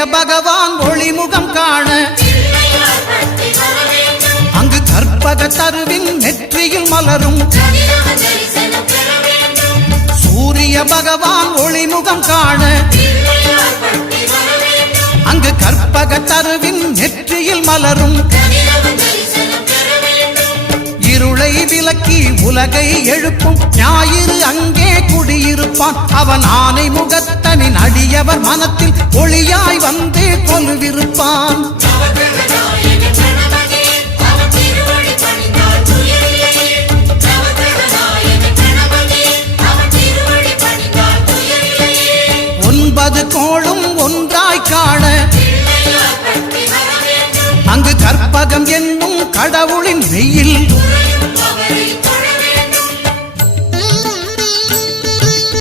சூரிய பகவான் ஒளிமுகம் காண அங்கு கற்பக தருவின் நெற்றியில் மலரும் சூரிய பகவான் ஒளிமுகம் காண அங்கு கற்பக தருவின் நெற்றியில் மலரும் இருளை விலக்கி உலகை எழுப்பும் ஞாயிறு அங்கே குடியிருப்பான் அவன் ஆனை முகத்தனின் அடியவர் மனத்தில் ஒளியாய் வந்து கொலுவிருப்பான் ஒன்பது கோளும் ஒன்றாய் காண அங்கு கற்பகம்